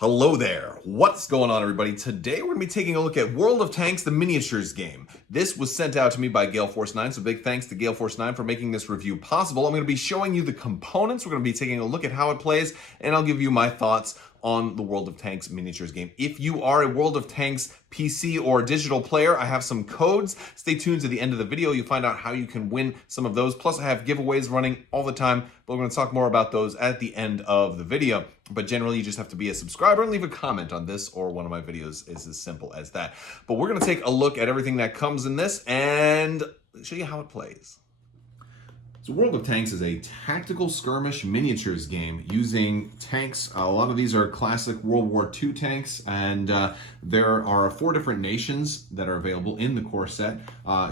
Hello there. What's going on, everybody? Today we're going to be taking a look at World of Tanks, the miniatures game. This was sent out to me by Gale Force 9, so big thanks to Gale Force 9 for making this review possible. I'm going to be showing you the components. We're going to be taking a look at how it plays, and I'll give you my thoughts on the World of Tanks miniatures game. If you are a World of Tanks PC or digital player, I have some codes. Stay tuned to the end of the video. You'll find out how you can win some of those. Plus, I have giveaways running all the time, but we're going to talk more about those at the end of the video. But generally, you just have to be a subscriber and leave a comment on this or one of my videos. It's as simple as that. But we're going to take a look at everything that comes in this and show you how it plays. So World of Tanks is a tactical skirmish miniatures game using tanks. A lot of these are classic World War II tanks, and there are 4 different nations that are available in the core set.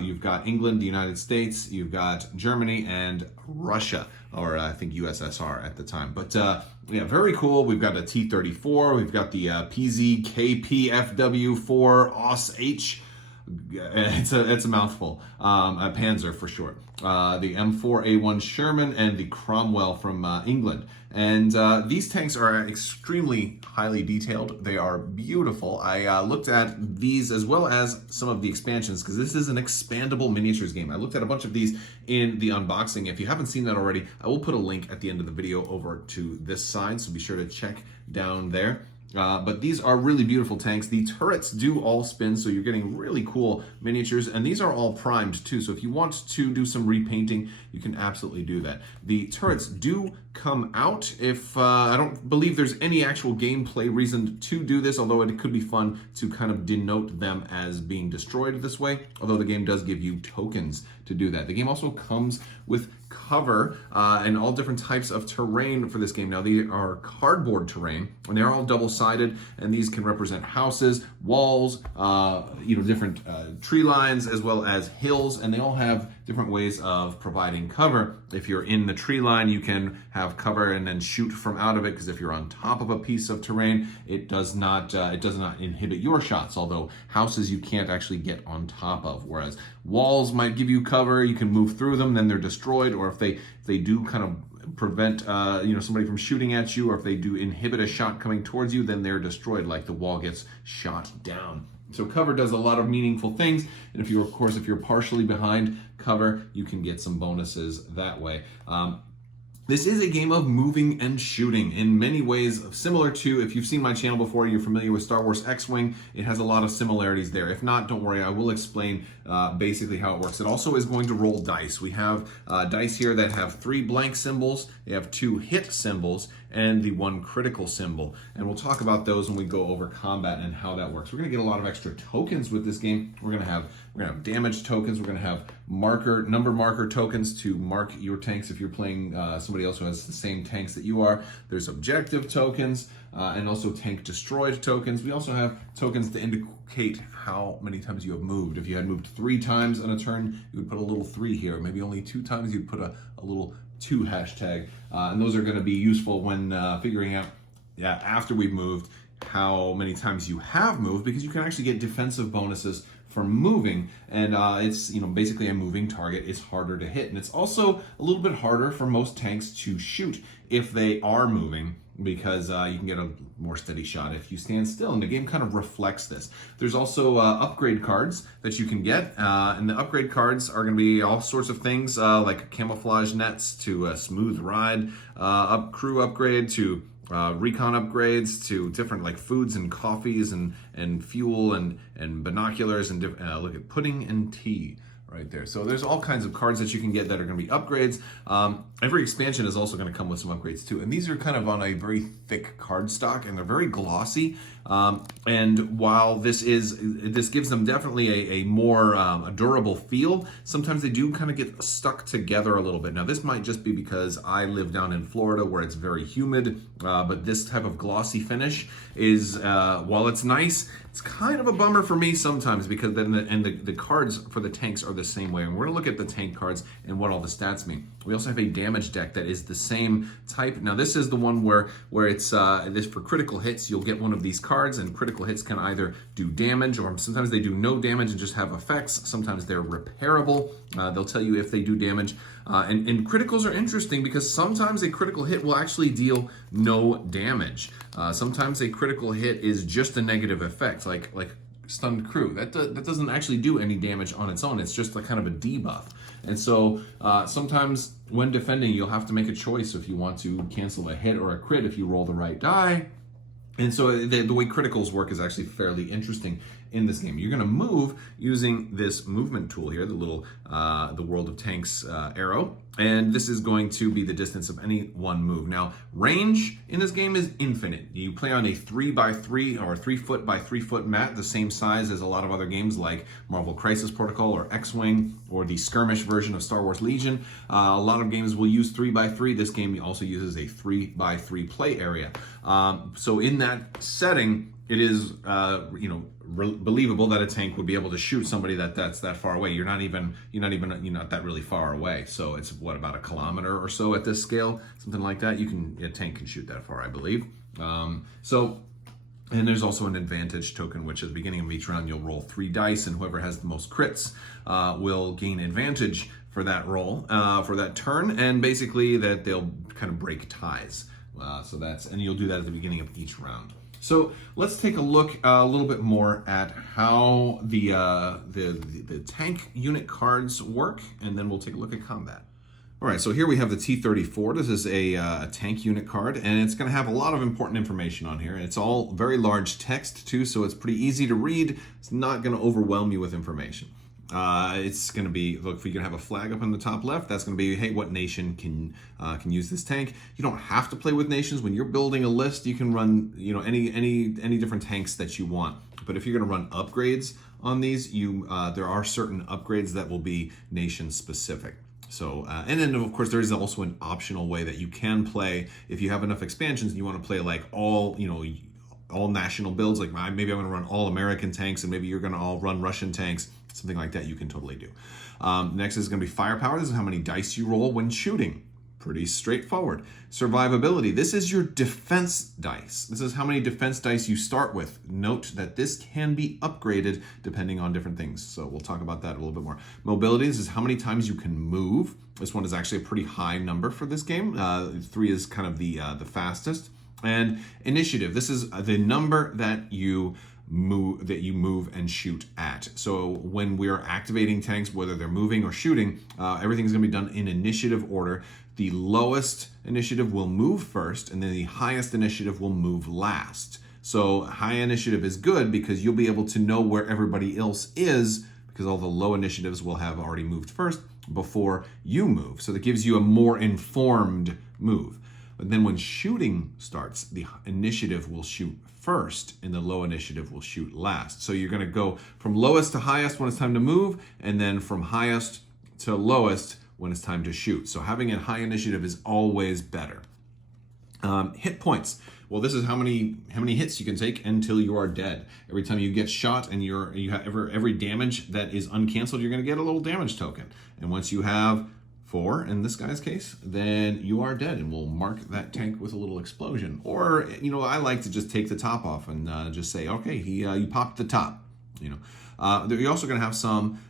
You've got England, the United States, you've got Germany, and Russia, or I think USSR at the time. But yeah, very cool. We've got a T-34, we've got the PZ-KPFW-4 OS-H. It's a mouthful. A Panzer for short. The M4A1 Sherman and the Cromwell from England. And these tanks are extremely highly detailed. They are beautiful. I looked at these as well as some of the expansions because this is an expandable miniatures game. I looked at a bunch of these in the unboxing. If you haven't seen that already, I will put a link at the end of the video over to this side, so be sure to check down there. But these are really beautiful tanks. The turrets do all spin, so you're getting really cool miniatures, and these are all primed too, so if you want to do some repainting, you can absolutely do that. The turrets do come out. If I don't believe there's any actual gameplay reason to do this, although it could be fun to kind of denote them as being destroyed this way, although the game does give you tokens to do that. The game also comes with cover and all different types of terrain for this game. Now, these are cardboard terrain, and they're all double-sided, and these can represent houses, walls, different tree lines, as well as hills, and they all have different ways of providing cover. If you're in the tree line, you can have cover and then shoot from out of it, because if you're on top of a piece of terrain, it does not inhibit your shots, although houses you can't actually get on top of, whereas walls might give you cover. You can move through them, then they're destroyed, or if they do kind of prevent somebody from shooting at you, or if they do inhibit a shot coming towards you, then they're destroyed, like the wall gets shot down. So cover does a lot of meaningful things, and if you're partially behind cover, you can get some bonuses that way. This is a game of moving and shooting in many ways, similar to, if you've seen my channel before, you're familiar with Star Wars X-Wing, it has a lot of similarities there. If not, don't worry, I will explain basically how it works. It also is going to roll dice. We have dice here that have 3 blank symbols, they have 2 hit symbols, and the 1 critical symbol. And we'll talk about those when we go over combat and how that works. We're gonna get a lot of extra tokens with this game. We're gonna have damage tokens, we're gonna have number marker tokens to mark your tanks if you're playing somebody else who has the same tanks that you are. There's objective tokens and also tank destroyed tokens. We also have tokens to indicate how many times you have moved. If you had moved 3 times on a turn, you would put a little 3 here. Maybe only 2 times, you'd put a little 2 hashtag. And those are going to be useful when figuring out, after we've moved, how many times you have moved, because you can actually get defensive bonuses for moving, and it's basically a moving target is harder to hit, and it's also a little bit harder for most tanks to shoot if they are moving, because you can get a more steady shot if you stand still, and the game kind of reflects this. There's also upgrade cards that you can get, and the upgrade cards are going to be all sorts of things, like camouflage nets to a smooth ride, crew upgrade to recon upgrades, to different like foods and coffees and fuel and binoculars and look at pudding and tea right there. So there's all kinds of cards that you can get that are going to be upgrades. Every expansion is also going to come with some upgrades too. And these are kind of on a very thick card stock, and they're very glossy. And while this gives them definitely a more a durable feel, sometimes they do kind of get stuck together a little bit. Now this might just be because I live down in Florida where it's very humid, but this type of glossy finish is, while it's nice, it's kind of a bummer for me sometimes, because then the cards for the tanks are the same way. And we're going to look at the tank cards and what all the stats mean. We also have a damage deck that is the same type. Now this is the one where it's this for critical hits. You'll get one of these cards, and critical hits can either do damage, or sometimes they do no damage and just have effects. Sometimes they're repairable. They'll tell you if they do damage. And criticals are interesting because sometimes a critical hit will actually deal no damage. Sometimes a critical hit is just a negative effect, like stunned crew. That doesn't actually do any damage on its own. It's just like kind of a debuff. And so sometimes when defending, you'll have to make a choice if you want to cancel a hit or a crit if you roll the right die. And so the way criticals work is actually fairly interesting in this game. You're going to move using this movement tool here, the little the World of Tanks arrow, and this is going to be the distance of any one move. Now, range in this game is infinite. You play on a 3x3 or 3 foot by 3 foot mat, the same size as a lot of other games like Marvel Crisis Protocol or X-Wing or the skirmish version of Star Wars Legion. A lot of games will use 3x3. This game also uses a 3x3 play area. So in that setting, it is believable that a tank would be able to shoot somebody that's that far away. You're not that really far away. So it's about a kilometer or so at this scale, something like that. A tank can shoot that far, I believe. And there's also an advantage token, which at the beginning of each round you'll roll 3 dice, and whoever has the most crits will gain advantage for that roll for that turn, and basically that they'll kind of break ties. And you'll do that at the beginning of each round. So let's take a look a little bit more at how the tank unit cards work, and then we'll take a look at combat. All right, so here we have the T-34. This is a tank unit card, and it's going to have a lot of important information on here. It's all very large text too, so it's pretty easy to read. It's not going to overwhelm you with information. It's going to be, look, you're going to have a flag up in the top left. That's going to be, hey, what nation can use this tank? You don't have to play with nations. When you're building a list, you can run, any different tanks that you want. But if you're going to run upgrades on these, there are certain upgrades that will be nation specific. So, and then of course there is also an optional way that you can play if you have enough expansions and you want to play like all national builds. Like maybe I'm going to run all American tanks, and maybe you're going to all run Russian tanks. Something like that you can totally do. Next is going to be firepower. This is how many dice you roll when shooting. Pretty straightforward. Survivability. This is your defense dice. This is how many defense dice you start with. Note that this can be upgraded depending on different things. So we'll talk about that a little bit more. Mobility. This is how many times you can move. This one is actually a pretty high number for this game. 3 is kind of the fastest. And initiative. This is the number that you move and shoot at. So when we're activating tanks, whether they're moving or shooting, everything's going to be done in initiative order. The lowest initiative will move first, and then the highest initiative will move last. So high initiative is good because you'll be able to know where everybody else is, because all the low initiatives will have already moved first before you move. So that gives you a more informed move. But then when shooting starts, the initiative will shoot first and the low initiative will shoot last. So you're going to go from lowest to highest when it's time to move, and then from highest to lowest when it's time to shoot. So having a high initiative is always better. Hit points. Well, this is how many hits you can take until you are dead. Every time you get shot and every damage that is uncanceled, you're going to get a little damage token. And once you have 4 in this guy's case, then you are dead, and we'll mark that tank with a little explosion. Or, I like to just take the top off and just say, okay, you popped the top. You're also going to have some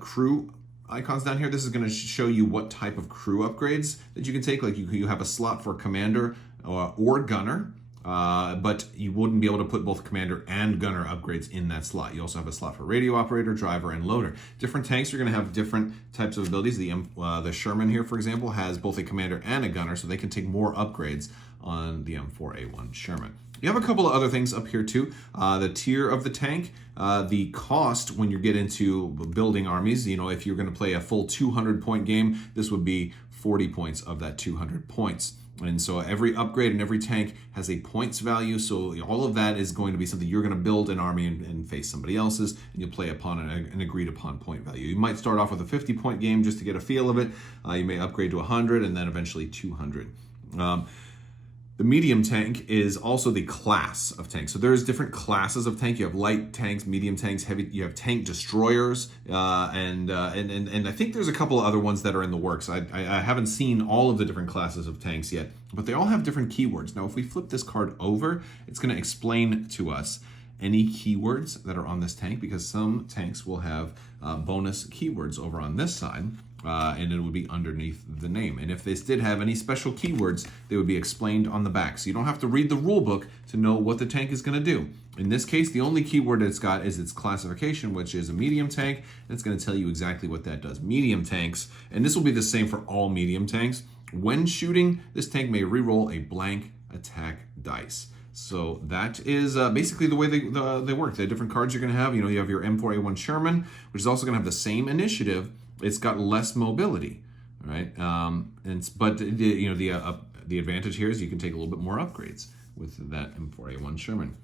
crew icons down here. This is going to show you what type of crew upgrades that you can take. Like you have a slot for commander or gunner, but you wouldn't be able to put both commander and gunner upgrades in that slot. You also have a slot for radio operator, driver, and loader. Different tanks are going to have different types of abilities. The Sherman here, for example, has both a commander and a gunner, so they can take more upgrades on the M4A1 Sherman. You have a couple of other things up here too. The tier of the tank, the cost when you get into building armies. If you're going to play a full 200-point game, this would be 40 points of that 200 points. And so every upgrade and every tank has a points value. So all of that is going to be something you're going to build an army and face somebody else's, and you'll play upon an agreed upon point value. You might start off with a 50-point game just to get a feel of it. You may upgrade to 100 and then eventually 200. The medium tank is also the class of tank. So there's different classes of tank. You have light tanks, medium tanks, heavy. You have tank destroyers, and I think there's a couple of other ones that are in the works. I haven't seen all of the different classes of tanks yet, but they all have different keywords. Now, if we flip this card over, it's going to explain to us any keywords that are on this tank, because some tanks will have bonus keywords over on this side. And it would be underneath the name. And if this did have any special keywords, they would be explained on the back. So you don't have to read the rule book to know what the tank is going to do. In this case, the only keyword it's got is its classification, which is a medium tank. And it's going to tell you exactly what that does. Medium tanks, and this will be the same for all medium tanks. When shooting, this tank may re-roll a blank attack dice. So that is basically the way they work. The different cards you're going to have. You have your M4A1 Sherman, which is also going to have the same initiative. It's got less mobility, right? But the advantage here is you can take a little bit more upgrades with that M4A1 Sherman.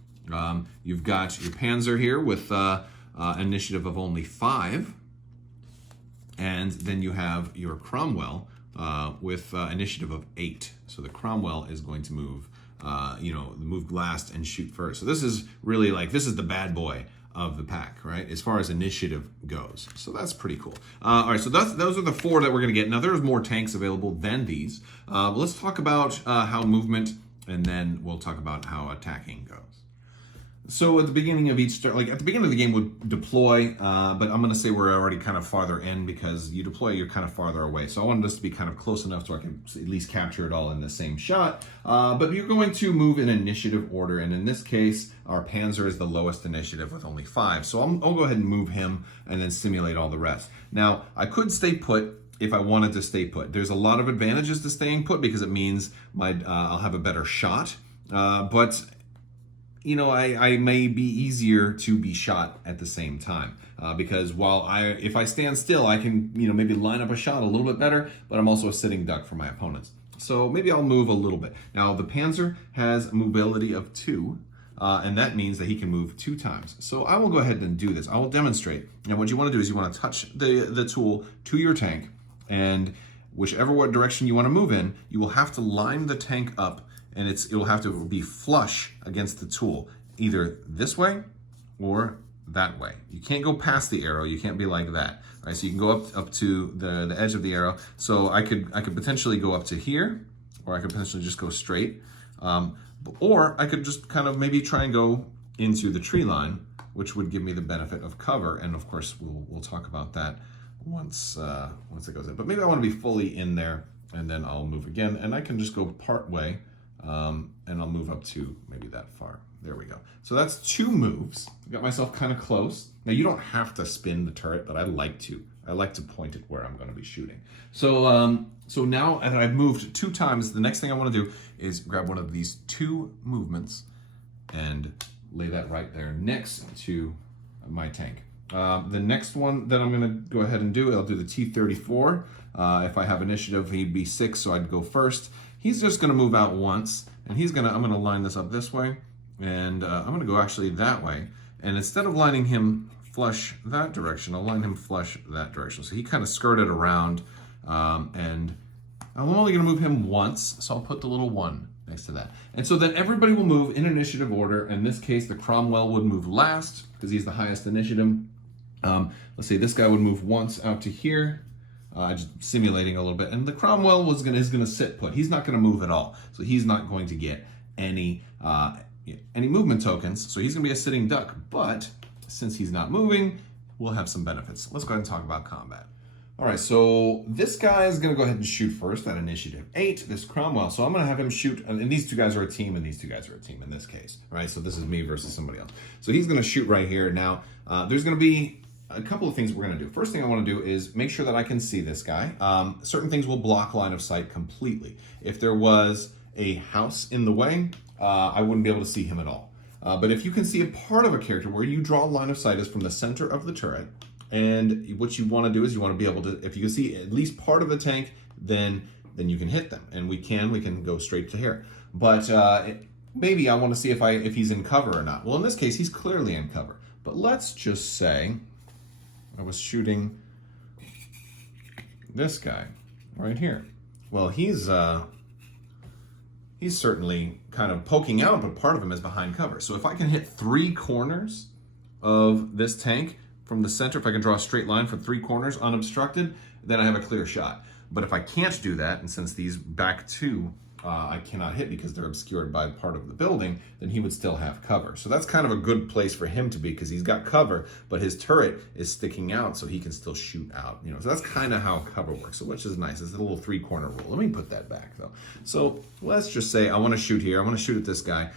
You've got your Panzer here with initiative of only 5, and then you have your Cromwell with initiative of 8. So the Cromwell is going to move, move last and shoot first. So this is really this is the bad boy of the pack, right? As far as initiative goes. So that's pretty cool. All right, so those are the 4 that we're going to get. Now, there's more tanks available than these. Let's talk about how movement, and then we'll talk about how attacking goes. So at the beginning of each start, at the beginning of the game, we'll deploy, but I'm going to say we're already kind of farther in, because you deploy, you're kind of farther away. So I wanted this to be kind of close enough so I can at least capture it all in the same shot. But you're going to move in initiative order, and in this case, our Panzer is the lowest initiative with only 5. So I'll go ahead and move him and then simulate all the rest. Now, I could stay put if I wanted to stay put. There's a lot of advantages to staying put, because it means I'll have a better shot, but I may be easier to be shot at the same time, because if I stand still, I can, maybe line up a shot a little bit better, but I'm also a sitting duck for my opponents. So maybe I'll move a little bit. Now, the Panzer has mobility of 2, and that means that he can move 2 times. So I will go ahead and do this. I will demonstrate. And what you want to do is you want to touch the tool to your tank, and whichever direction you want to move in, you will have to line the tank up, and it will have to be flush against the tool, either this way or that way. You can't go past the arrow. You can't be like that. Right? So you can go up to the edge of the arrow. So I could potentially go up to here, or I could potentially just go straight, or I could just kind of maybe try and go into the tree line, which would give me the benefit of cover. And of course, we'll talk about that once it goes in. But maybe I want to be fully in there, and then I'll move again, and I can just go part way. And I'll move up to maybe that far. There we go. So that's 2 moves. I got myself kind of close. Now, you don't have to spin the turret, but I like to. I like to point it where I'm going to be shooting. So now that I've moved 2 times, the next thing I want to do is grab one of these 2 movements and lay that right there next to my tank. The next one that I'm going to go ahead and do, I'll do the T-34. If I have initiative, he'd be 6, so I'd go first. He's just going to move out once, and I'm going to line this up this way, and I'm going to go actually that way. And instead of lining him flush that direction, I'll line him flush that direction. So he kind of skirted around, and I'm only going to move him once, so I'll put the little 1 next to that. And so then everybody will move in initiative order. In this case, the Cromwell would move last, because he's the highest initiative. Let's say this guy would move once out to here. Just simulating a little bit, and the Cromwell is going to sit put. He's not going to move at all, so he's not going to get any movement tokens. So he's going to be a sitting duck. But since he's not moving, we'll have some benefits. Let's go ahead and talk about combat. All right, so this guy is going to go ahead and shoot first at initiative 8. This Cromwell. So I'm going to have him shoot, and these 2 guys are a team, and these 2 guys are a team in this case, right? So this is me versus somebody else. So he's going to shoot right here. Now there's going to be a couple of things we're going to do. First thing I want to do is make sure that I can see this guy. Certain things will block line of sight completely. If there was a house in the way, I wouldn't be able to see him at all. But if you can see a part of a character where you draw line of sight is from the center of the turret, and what you want to do is you want to be able to, if you can see at least part of the tank, then you can hit them. And we can go straight to here. But maybe I want to see if he's in cover or not. Well, in this case, he's clearly in cover. But let's just say I was shooting this guy right here. Well, he's he's certainly kind of poking out, but part of him is behind cover. So if I can hit 3 corners of this tank from the center, if I can draw a straight line from 3 corners unobstructed, then I have a clear shot. But if I can't do that, and since these back 2 I cannot hit because they're obscured by part of the building, then he would still have cover. So that's kind of a good place for him to be because he's got cover, but his turret is sticking out so he can still shoot out. So that's kind of how cover works, so which is nice. It's a little 3-corner rule. Let me put that back though. So let's just say I want to shoot here. I want to shoot at this guy.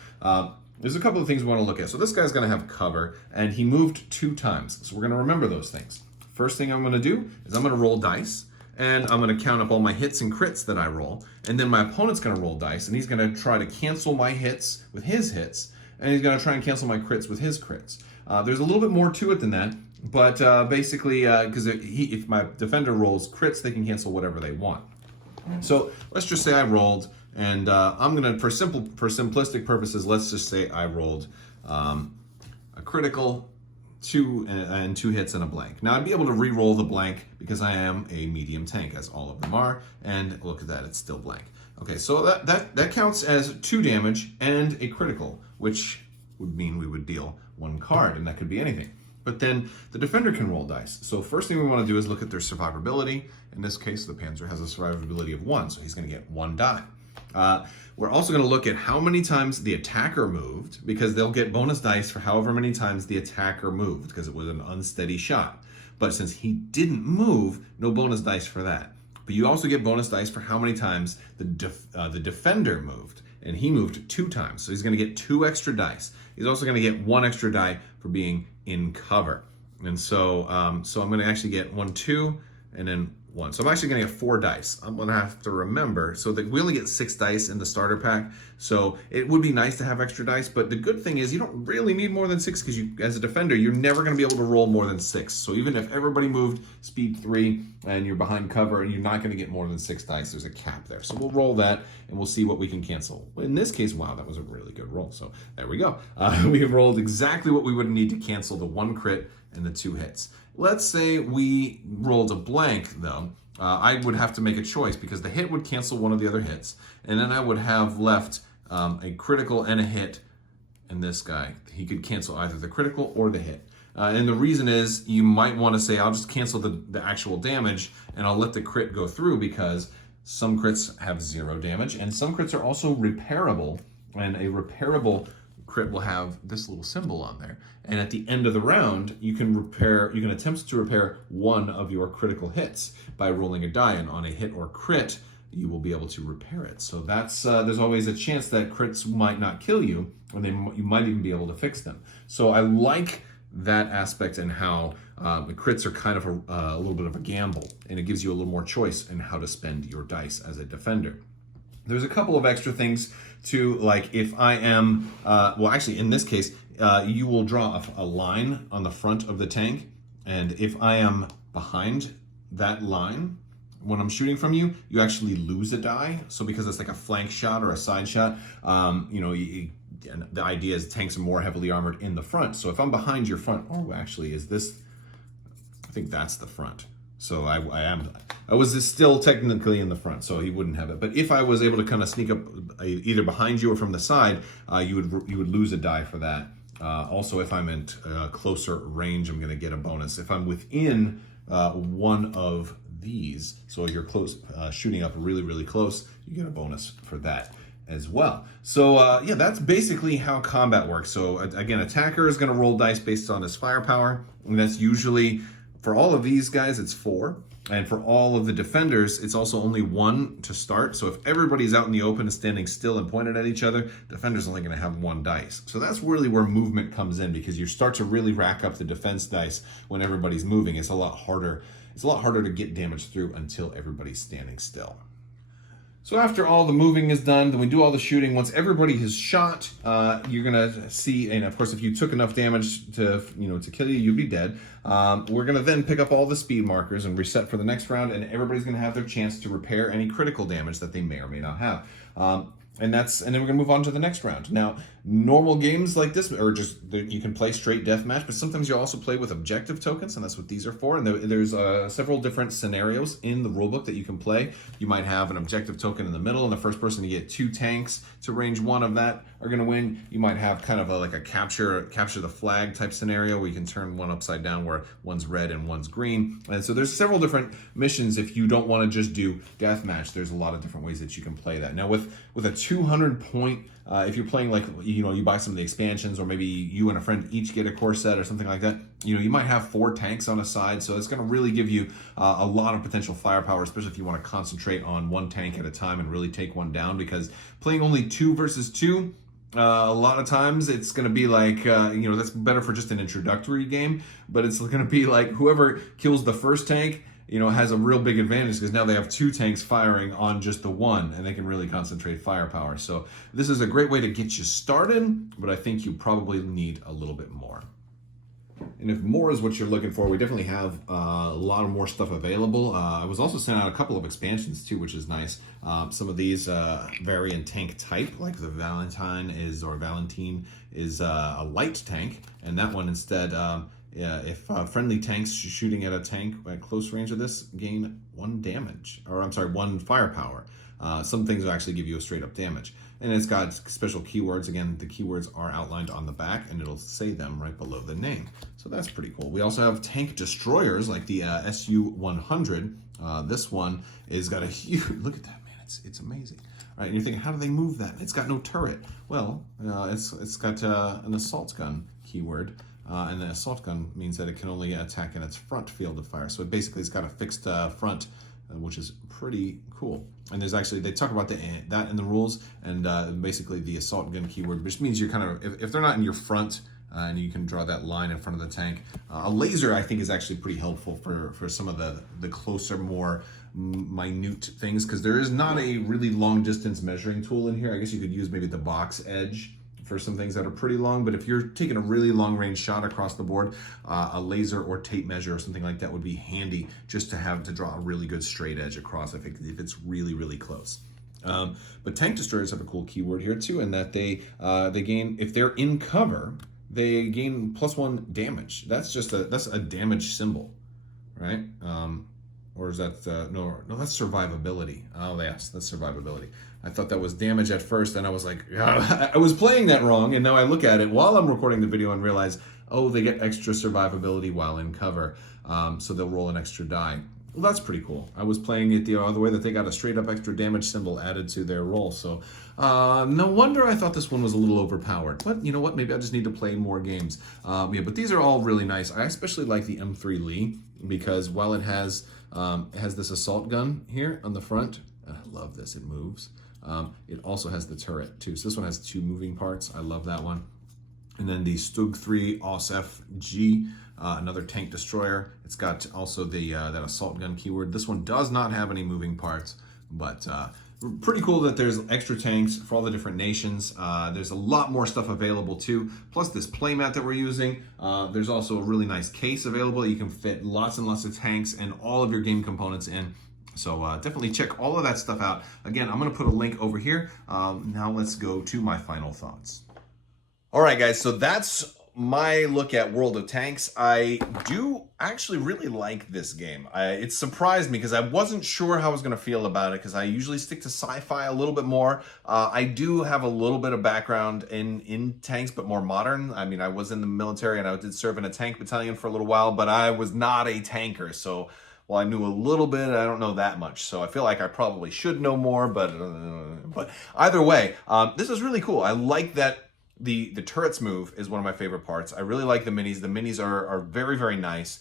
There's a couple of things we want to look at. So this guy's going to have cover, and he moved 2 times. So we're going to remember those things. First thing I'm going to do is I'm going to roll dice. And I'm going to count up all my hits and crits that I roll. And then my opponent's going to roll dice, and he's going to try to cancel my hits with his hits, and he's going to try and cancel my crits with his crits. There's a little bit more to it than that, but basically, because if my defender rolls crits, they can cancel whatever they want. So let's just say I rolled, and I'm going to, for simplistic purposes, let's just say I rolled a critical, 2 hits and a blank. Now I'd be able to re-roll the blank because I am a medium tank, as all of them are, and look at that, it's still blank. Okay, so that counts as 2 damage and a critical, which would mean we would deal 1 card, and that could be anything. But then the defender can roll dice. So first thing we want to do is look at their survivability. In this case, the Panzer has a survivability of 1, so he's going to get 1 die. We're also going to look at how many times the attacker moved, because they'll get bonus dice for however many times the attacker moved, because it was an unsteady shot. But since he didn't move, no bonus dice for that. But you also get bonus dice for how many times the defender moved, and he moved 2 times. So he's going to get 2 extra dice. He's also going to get 1 extra die for being in cover. And so, I'm going to actually get 1, 2, and then 1. So I'm actually going to get 4 dice. I'm going to have to remember, so that we only get 6 dice in the starter pack. So it would be nice to have extra dice, but the good thing is you don't really need more than 6 because you, as a defender, you're never going to be able to roll more than 6. So even if everybody moved speed 3 and you're behind cover, and you're not going to get more than 6 dice, there's a cap there. So we'll roll that and we'll see what we can cancel. In this case, wow, that was a really good roll. So there we go. We rolled exactly what we would need to cancel the 1 crit and the 2 hits. Let's say we rolled a blank though. I would have to make a choice because the hit would cancel one of the other hits, and then I would have left a critical and a hit, and this guy, he could cancel either the critical or the hit. And the reason is you might want to say, I'll just cancel the actual damage and I'll let the crit go through, because some crits have 0 damage and some crits are also repairable, and a repairable crit will have this little symbol on there. And at the end of the round, you can attempt to repair 1 of your critical hits by rolling a die, and on a hit or crit, you will be able to repair it. So that's there's always a chance that crits might not kill you, or you might even be able to fix them. So I like that aspect, and how the crits are kind of a little bit of a gamble, and it gives you a little more choice in how to spend your dice as a defender. There's a couple of extra things too, like if I am, well actually in this case, you will draw a line on the front of the tank, and if I am behind that line, when I'm shooting from you, you actually lose a die. So because it's like a flank shot or a side shot, and the idea is tanks are more heavily armored in the front. So if I'm behind your front, oh actually is this, I think that's the front. So I was still technically in the front, so he wouldn't have it. But if I was able to kind of sneak up either behind you or from the side, you would lose a die for that. Also, if I'm in closer range, I'm going to get a bonus. If I'm within one of these, so you're close, shooting up really, really close, you get a bonus for that as well. So yeah, that's basically how combat works. So again, attacker is going to roll dice based on his firepower, and that's usually, for all of these guys, it's 4. And for all of the defenders, it's also only 1 to start. So if everybody's out in the open and standing still and pointed at each other, defender's only going to have 1 dice. So that's really where movement comes in, because you start to really rack up the defense dice when everybody's moving. It's a lot harder. It's a lot harder to get damage through until everybody's standing still. So after all the moving is done, then we do all the shooting. Once everybody has shot, you're gonna see, and of course, if you took enough damage to kill you, you'd be dead. We're gonna then pick up all the speed markers and reset for the next round, and everybody's gonna have their chance to repair any critical damage that they may or may not have. And then we're gonna move on to the next round. Now, normal games like this, or just you can play straight deathmatch, but sometimes you also play with objective tokens, and that's what these are for. And there's several different scenarios in the rulebook that you can play. You might have an objective token in the middle, and the first person to get 2 tanks to range 1 of that are going to win. You might have kind of like a capture the flag type scenario where you can turn one upside down where one's red and one's green. And so there's several different missions. If you don't want to just do deathmatch, there's a lot of different ways that you can play that. Now with a 200 point, if you're playing like, you buy some of the expansions, or maybe you and a friend each get a core set or something like that, you might have 4 tanks on a side. So it's going to really give you a lot of potential firepower, especially if you want to concentrate on 1 tank at a time and really take one down, because playing only 2 versus 2, a lot of times it's going to be like, that's better for just an introductory game, but it's going to be like whoever kills the first tank, has a real big advantage, because now they have 2 tanks firing on just the one, and they can really concentrate firepower. So this is a great way to get you started, but I think you probably need a little bit more. And if more is what you're looking for, we definitely have a lot of more stuff available. I was also sent out a couple of expansions too, which is nice. Some of these vary in tank type, like the Valentine is a light tank, and that one instead, if friendly tanks shooting at a tank at close range of this gain 1 damage, or I'm sorry, 1 firepower. Some things will actually give you a straight up damage. And it's got special keywords. Again, the keywords are outlined on the back, and it'll say them right below the name. So that's pretty cool. We also have tank destroyers like the SU-100. This one is got a huge, look at that, man, it's amazing. All right, and you're thinking, how do they move that? It's got no turret. Well, it's got an assault gun keyword. And the assault gun means that it can only attack in its front field of fire. So basically it's got a fixed front, which is pretty cool. And there's actually, they talk about that in the rules, and basically the assault gun keyword, which means you're kind of, if they're not in your front, and you can draw that line in front of the tank. A laser, I think, is actually pretty helpful for some of the closer, more minute things, because there is not a really long distance measuring tool in here. I guess you could use maybe the box edge for some things that are pretty long, but if you're taking a really long range shot across the board, a laser or tape measure or something like that would be handy, just to have to draw a really good straight edge across if it's really, really close. But tank destroyers have a cool keyword here too, in that they gain, if they're in cover, they gain +1 damage. That's a damage symbol, right? Or is that, no, that's survivability. Oh yes, that's survivability. I thought that was damage at first, and I was like, I was playing that wrong, and now I look at it while I'm recording the video and realize, oh, they get extra survivability while in cover, so they'll roll an extra die. Well, that's pretty cool. I was playing it the other way, that they got a straight up extra damage symbol added to their roll, so no wonder I thought this one was a little overpowered. But you know what, maybe I just need to play more games. Yeah, but these are all really nice. I especially like the M3 Lee, because while it has this assault gun here on the front, and I love this, it moves. It also has the turret too. So this one has 2 moving parts. I love that one. And then the Stug 3 OSF-G, another tank destroyer. It's got also the that assault gun keyword. This one does not have any moving parts, but pretty cool that there's extra tanks for all the different nations. There's a lot more stuff available too. Plus this playmat that we're using. There's also a really nice case available. You can fit lots and lots of tanks and all of your game components in. So definitely check all of that stuff out. Again, I'm going to put a link over here. Now let's go to my final thoughts. All right, guys, so that's my look at World of Tanks. I do actually really like this game. It surprised me because I wasn't sure how I was going to feel about it, because I usually stick to sci-fi a little bit more. I do have a little bit of background in tanks, but more modern. I mean, I was in the military and I did serve in a tank battalion for a little while, but I was not a tanker. So while I knew a little bit, I don't know that much. So I feel like I probably should know more, but either way, this is really cool. I like that the turrets move is one of my favorite parts. I really like the minis. The minis are very, very nice.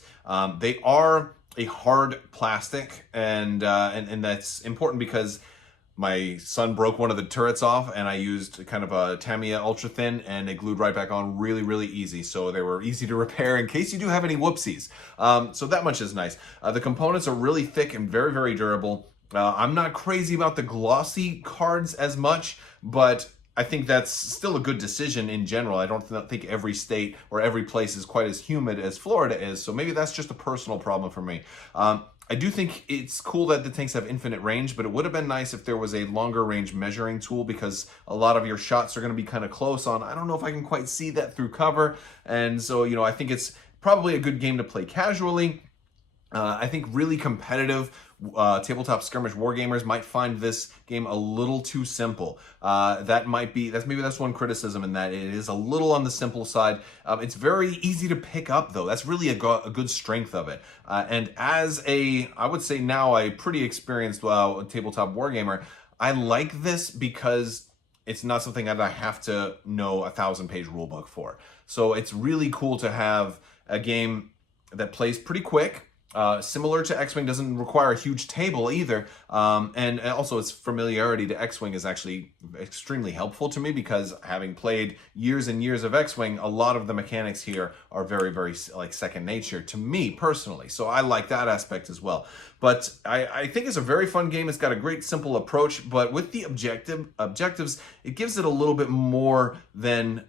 They are a hard plastic, and that's important because my son broke one of the turrets off, and I used kind of a Tamiya Ultra Thin, and it glued right back on really, really easy. So they were easy to repair in case you do have any whoopsies. So that much is nice. The components are really thick and very, very durable. I'm not crazy about the glossy cards as much, but I think that's still a good decision in general. I don't think every state or every place is quite as humid as Florida is, so maybe that's just a personal problem for me. I do think it's cool that the tanks have infinite range, but it would have been nice if there was a longer range measuring tool, because a lot of your shots are going to be kind of close on. I don't know if I can quite see that through cover. And so, I think it's probably a good game to play casually. I think really competitive tabletop skirmish wargamers might find this game a little too simple. That's one criticism, in that it is a little on the simple side. It's very easy to pick up, though. That's really a good strength of it. And as I would say now, a pretty experienced tabletop wargamer, I like this because it's not something that I have to know a 1,000-page rulebook for. So it's really cool to have a game that plays pretty quick. Similar to X-Wing, doesn't require a huge table either. And also its familiarity to X-Wing is actually extremely helpful to me, because having played years and years of X-Wing, a lot of the mechanics here are very, very like second nature to me personally. So I like that aspect as well. But I think it's a very fun game. It's got a great simple approach, but with the objectives, it gives it a little bit more than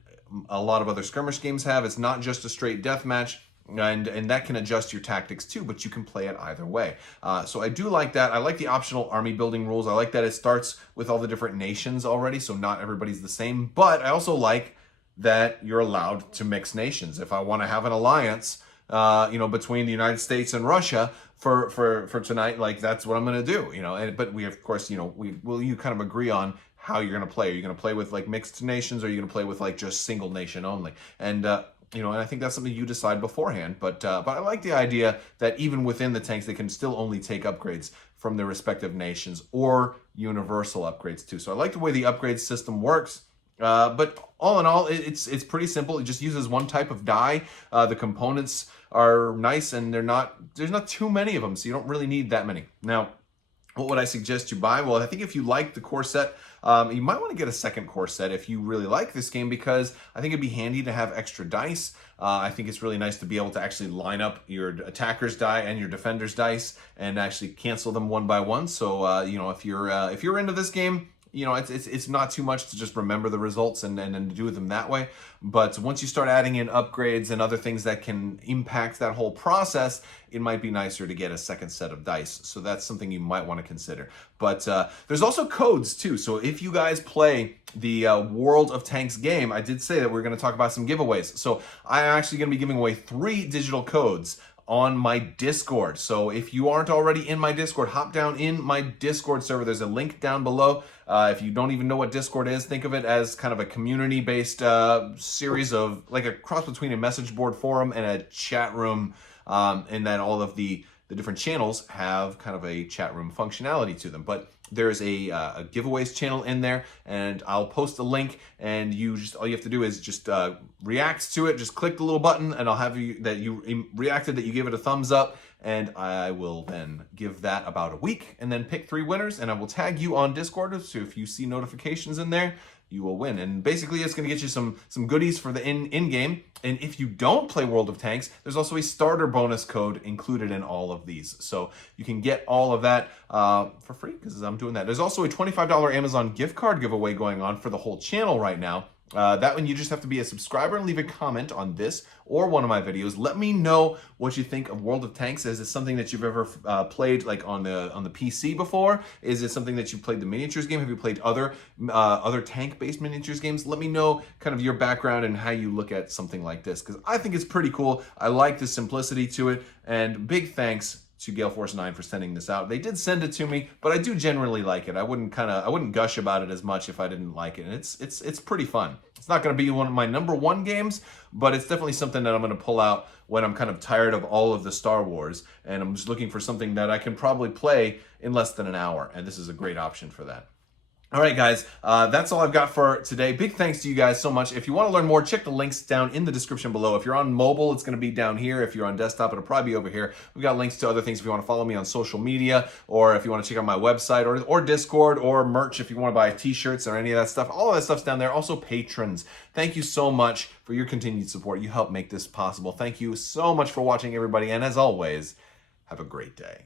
a lot of other skirmish games have. It's not just a straight deathmatch. And that can adjust your tactics too, but you can play it either way. So I do like that. I like the optional army building rules. I like that it starts with all the different nations already, so not everybody's the same. But I also like that you're allowed to mix nations. If I want to have an alliance, between the United States and Russia for tonight, like that's what I'm going to do. But we, of course, you kind of agree on how you're going to play. Are you going to play with like mixed nations, or are you going to play with like just single nation only? And and I think that's something you decide beforehand. But I like the idea that even within the tanks, they can still only take upgrades from their respective nations, or universal upgrades too. So I like the way the upgrade system works. But all in all, it's pretty simple. It just uses one type of die. The components are nice, and there's not too many of them, so you don't really need that many. Now, what would I suggest you buy? Well, I think if you like the core set, you might want to get a second core set if you really like this game, because I think it'd be handy to have extra dice. I think it's really nice to be able to actually line up your attacker's die and your defender's dice and actually cancel them one by one. So, if you're into this game, it's not too much to just remember the results and do them that way. But once you start adding in upgrades and other things that can impact that whole process, it might be nicer to get a second set of dice. So that's something you might want to consider. But there's also codes too. So if you guys play the World of Tanks game, I did say that we're going to talk about some giveaways. So I'm actually going to be giving away 3 digital codes on my Discord. So if you aren't already in my Discord, hop down in my Discord server. There's a link down below. If you don't even know what Discord is, think of it as kind of a community-based series of, like a cross between a message board forum and a chat room, and then all of the different channels have kind of a chat room functionality to them. But there's a giveaways channel in there, and I'll post a link, and all you have to do is just react to it. Just click the little button, and I'll have you reacted, that you give it a thumbs up, and I will then give that about a week, and then pick 3 winners, and I will tag you on Discord. So if you see notifications in there, you will win. And basically, it's going to get you some goodies for the in-game. And if you don't play World of Tanks, there's also a starter bonus code included in all of these. So you can get all of that for free, because I'm doing that. There's also a $25 Amazon gift card giveaway going on for the whole channel right now. That one, you just have to be a subscriber and leave a comment on this or one of my videos. Let me know what you think of World of Tanks. Is it something that you've ever played like on the PC before? Is it something that you've played the miniatures game? Have you played other tank-based miniatures games? Let me know kind of your background and how you look at something like this, because I think it's pretty cool. I like the simplicity to it, and big thanks to Gale Force 9 for sending this out. They did send it to me, but I do generally like it. I wouldn't gush about it as much if I didn't like it. And it's pretty fun. It's not going to be one of my #1 games, but it's definitely something that I'm going to pull out when I'm kind of tired of all of the Star Wars, and I'm just looking for something that I can probably play in less than an hour, and this is a great option for that. All right, guys, that's all I've got for today. Big thanks to you guys so much. If you want to learn more, check the links down in the description below. If you're on mobile, it's going to be down here. If you're on desktop, it'll probably be over here. We've got links to other things if you want to follow me on social media, or if you want to check out my website, or Discord, or merch if you want to buy t-shirts or any of that stuff. All of that stuff's down there. Also, patrons. Thank you so much for your continued support. You help make this possible. Thank you so much for watching, everybody. And as always, have a great day.